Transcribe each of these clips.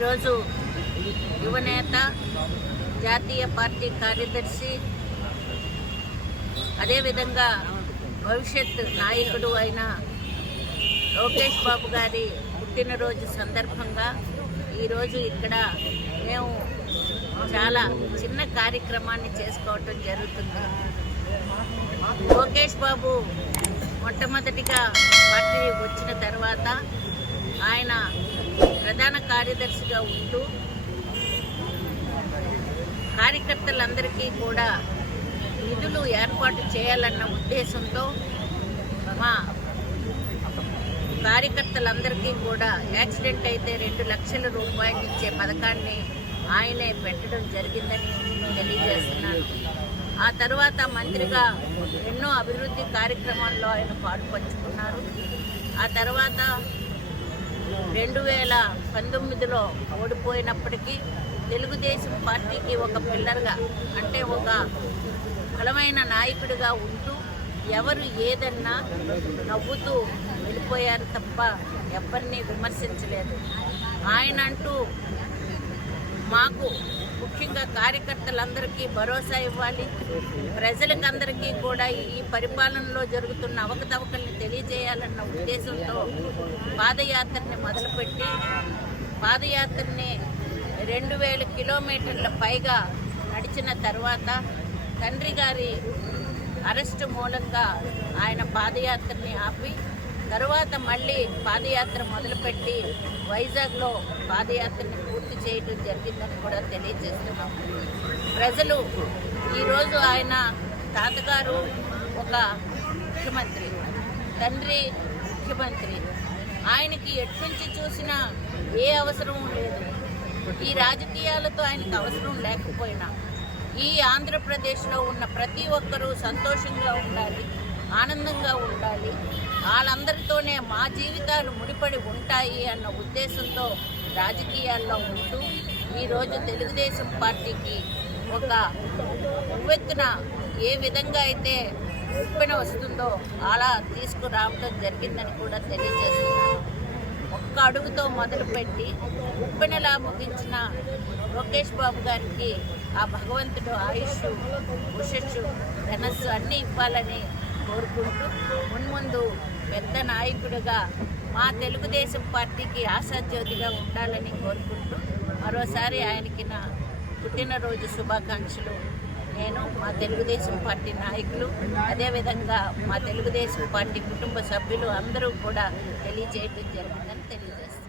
ఈరోజు యువనేత, జాతీయ పార్టీ కార్యదర్శి, అదేవిధంగా భవిష్యత్ నాయకుడు అయిన లోకేష్ బాబు గారి పుట్టినరోజు సందర్భంగా ఈరోజు ఇక్కడ మేము చాలా చిన్న కార్యక్రమాన్ని చేసుకోవటం జరుగుతుంది. లోకేష్ బాబు మొట్టమొదటిగా పార్టీ వచ్చిన తర్వాత ఆయన ప్రధాన కార్యదర్శిగా ఉంటూ కార్యకర్తలందరికీ కూడా నిధులు ఏర్పాటు చేయాలన్న ఉద్దేశంతో మా కార్యకర్తలందరికీ కూడా యాక్సిడెంట్ అయితే 2 లక్షల రూపాయలు ఇచ్చే పథకాన్ని ఆయనే పెట్టడం జరిగిందని తెలియజేస్తున్నాను. ఆ తర్వాత మంత్రిగా ఎన్నో అభివృద్ధి కార్యక్రమాల్లో ఆయన పాల్పంచుకున్నారు. ఆ తర్వాత 2019లో ఓడిపోయినప్పటికీ తెలుగుదేశం పార్టీకి ఒక పిల్లర్గా, అంటే ఒక బలమైన నాయకుడిగా ఉంటూ ఎవరు ఏదన్నా నవ్వుతూ వెళ్ళిపోయారు తప్ప ఎవరిని విమర్శించలేదు. ఆయన అంటూ మాకు ముఖ్యంగా కార్యకర్తలందరికీ భరోసా ఇవ్వాలి, ప్రజలకందరికీ కూడా ఈ పరిపాలనలో జరుగుతున్న అవకతవకల్ని తెలియజేయాలన్న ఉద్దేశంతో పాదయాత్రని మొదలుపెట్టి పాదయాత్రని 2000 కిలోమీటర్ల పైగా నడిచిన తర్వాత తండ్రి గారి అరెస్టు మూలంగా ఆయన పాదయాత్రని ఆపి తరువాత మళ్ళీ పాదయాత్ర మొదలుపెట్టి వైజాగ్లో పాదయాత్రని పూర్తి చేయడం జరిగిందని కూడా తెలియజేస్తున్నాం. ప్రజలు ఈరోజు ఆయన తాతగారు ఒక ముఖ్యమంత్రి, తండ్రి ముఖ్యమంత్రి, ఆయనకి ఎట్నుంచి చూసినా ఏ అవసరం లేదు. ఈ రాజకీయాలతో ఆయనకు అవసరం లేకపోయినా ఈ ఆంధ్రప్రదేశ్లో ఉన్న ప్రతి ఒక్కరూ సంతోషంగా ఉండాలి, ఆనందంగా ఉండాలి, వాళ్ళందరితోనే మా జీవితాలు ముడిపడి ఉంటాయి అన్న ఉద్దేశంతో రాజకీయాల్లో ఉంటూ ఈరోజు తెలుగుదేశం పార్టీకి ఒక ఉవ్వెత్తున ఏ విధంగా అయితే ఉప్పెన వస్తుందో అలా తీసుకురావడం జరిగిందని కూడా తెలియజేస్తున్నాను. ఒక్క అడుగుతో మొదలుపెట్టి ఉప్పెనలా ముగించిన లోకేష్ బాబు గారికి ఆ భగవంతుడు ఆయుష్, ఉషస్సు, ధనస్సు అన్నీ ఇవ్వాలని కోరుకుంటూ మున్ముందు పెద్ద నాయకుడిగా మా తెలుగుదేశం పార్టీకి ఆశాజ్యోతిగా ఉండాలని కోరుకుంటూ మరోసారి ఆయనకి నా పుట్టినరోజు శుభాకాంక్షలు నేను, మా తెలుగుదేశం పార్టీ నాయకులు, అదేవిధంగా మా తెలుగుదేశం పార్టీ కుటుంబ సభ్యులు అందరూ కూడా తెలియజేయడం జరిగిందని తెలియజేస్తున్నాను.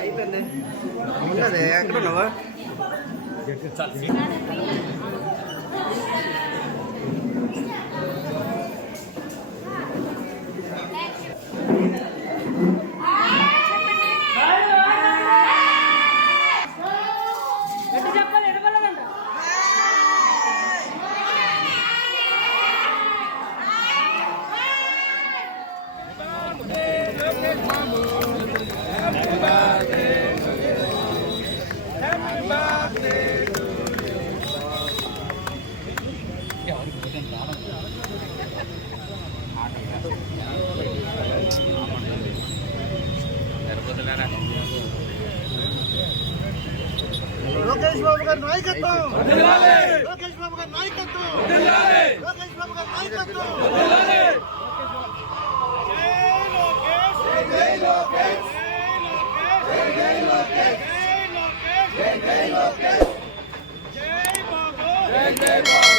అయిపోయింది ఉన్నది ఎక్కడ ఉన్నావా? లోకేష్ బాబు గారి నాయకత్వం, లోకేష్ బాబు గారి నాయకత్వం, లోకేష్ బాబు గారి నాయకత్వం. జై లోకేష్, జై లోకేష్, జై లోకేష్, జై లోకేష్, జై బాబు, జై బాబు.